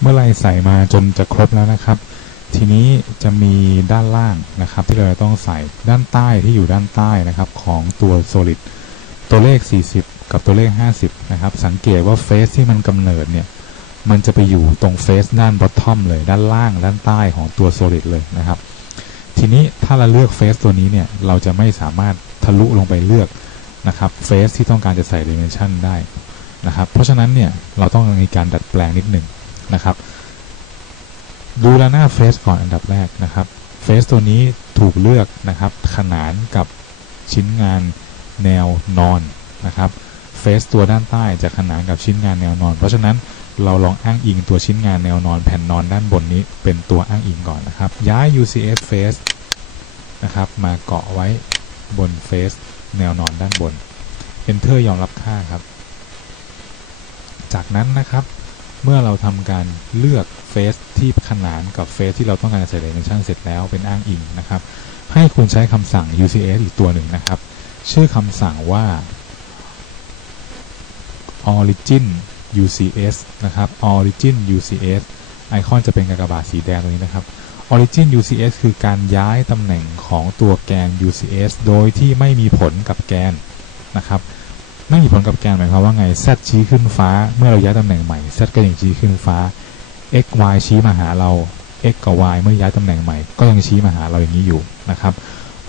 เมื่อไรใส่มาจนจะครบแล้วนะครับ ทีนี้จะมีด้านล่างนะครับ ที่เราจะต้องใส่ด้านใต้ที่อยู่ด้านใต้นะครับของตัว solid ตัวเลข 40 กับตัวเลข 50 นะครับ สังเกตว่าเฟสที่มันกำเนิดเนี่ย มันจะไปอยู่ตรงเฟสด้าน bottom เลย ด้านล่างด้านใต้ของตัว solid เลยนะครับ ทีนี้ถ้าเราเลือกเฟสตัวนี้เนี่ย เราจะไม่สามารถทะลุลงไปเลือกนะครับเฟสที่ต้องการจะใส่ dimension ได้นะครับ เพราะฉะนั้นเนี่ย เราต้องมีการดัดแปลงนิดหนึ่ง นะครับ ดูแลหน้าเฟสก่อนอันดับแรกนะครับเฟสตัวนี้ถูกเลือกนะครับ ขนานกับชิ้นงานแนวนอนนะครับเฟสตัวด้านใต้จะขนานกับชิ้นงานแนวนอน เพราะฉะนั้นเราลองอ้างอิงตัวชิ้นงานแนวนอนแผ่นนอนด้านบนนี้เป็นตัวอ้างอิงก่อนนะครับ ย้าย UCS face นะครับมาเกาะไว้บนเฟสแนวนอนด้านบน Enter ยอมรับค่าครับ จากนั้นนะครับ เมื่อเราทำการเลือกเฟสที่ขนานกับเฟสที่เราต้องการใส่ dimension เสร็จแล้วเป็นอ้างอิงนะครับ ให้คุณใช้คำสั่ง UCS อีกตัวหนึ่งนะครับ ชื่อคำสั่งว่า origin UCS นะครับ origin UCS ไอคอนจะเป็นกากบาทสีแดงตรงนี้นะครับ origin UCS คือการย้ายตำแหน่งของตัวแกน UCS โดยที่ไม่มีผลกับแกนนะครับ ไม่มีผลกับแกนหมายความว่าไง z ชี้ขึ้นฟ้า เมื่อเราย้ายตำแหน่งใหม่ z ก็ยังชี้ขึ้นฟ้า x y ชี้มาหาเรา x กับ y เมื่อย้ายตำแหน่งใหม่ ก็ยังชี้มาหาเราอย่างนี้อยู่นะครับ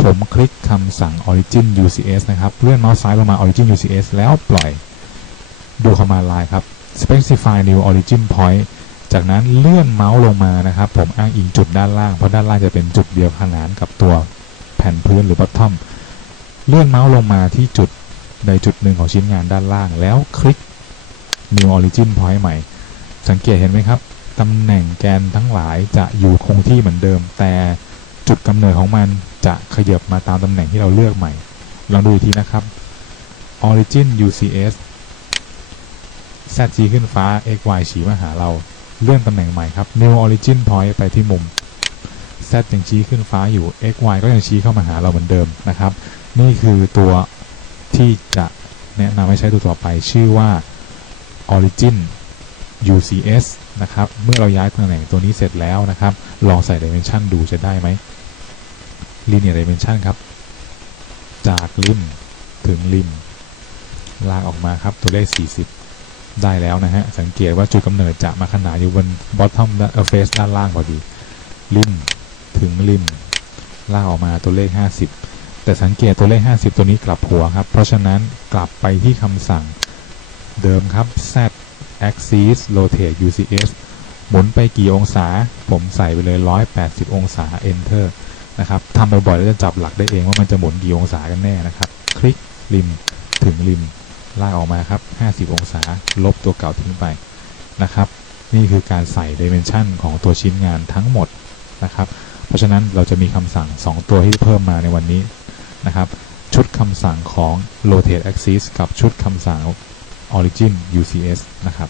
ผมคลิกคำสั่ง origin UCS นะครับ เลื่อนเมาส์ซ้ายลงมา origin UCS แล้วปล่อย ดูคอมมาไลน์ครับ specify new origin point จากนั้นเลื่อนเมาส์ลงมานะครับ ผมอ้างอิงจุดด้านล่าง เพราะด้านล่างจะเป็นจุดเดียวขนานกับตัวแผ่นพื้นหรือ bottom เลื่อนเมาส์ลงมาที่จุด ใดจุดหนึ่งของชิ้นงานด้านล่าง แล้วคลิก new origin point ใหม่ สังเกตเห็นไหมครับตำแหน่งแกนทั้งหลายจะอยู่คงที่เหมือนเดิม แต่จุดกำเนิดของมันจะขยับมาตามตำแหน่งที่เราเลือกใหม่ ลองดูอีกทีนะครับ origin UCS z ชี้ขึ้นฟ้า x y ชี้มาหาเราเลื่อนตำแหน่งใหม่ครับ new origin point ไปที่มุม z ยังชี้ขึ้นฟ้าอยู่ x y ก็ยังชี้เข้ามาหาเราเหมือนเดิมนะครับ นี่คือตัว ที่จะแนะนำให้ใช้ตัวต่อไปชื่อว่า origin UCS นะครับ เมื่อเราย้ายตำแหน่งตัวนี้เสร็จแล้วนะครับ ลองใส่ dimension ดูจะได้ไหม linear dimension ครับ จากริมถึงริม ลากออกมาครับ ตัวเลข 40 ได้แล้วนะฮะ สังเกตว่าจุดกำเนิดจะมาขนานอยู่บน bottom face ด้านล่างพอดี ริม ถึงริม ลากออกมาตัวเลข 50 แต่สังเกตตัวเลข 50 ตัวนี้กลับหัวครับ เพราะฉะนั้นกลับไปที่คำสั่งเดิมครับ z axis rotate UCS หมุนไปกี่องศา ผมใส่ไปเลย 180 องศา enter นะครับทำบ่อยๆแล้วจะจับหลักได้เองว่ามันจะหมุนกี่องศากันแน่นะครับ คลิกริมถึงริมลากออกมาครับ 50 องศา ลบตัวเก่าทิ้งไปนะครับ นี่คือการใส่ dimension ของตัวชิ้นงานทั้งหมดนะครับ เพราะฉะนั้นเราจะมีคำสั่ง 2 ตัวที่เพิ่มมาในวันนี้ นะครับ ชุดคำสั่งของ rotate axis กับชุดคำสั่ง origin UCS นะครับ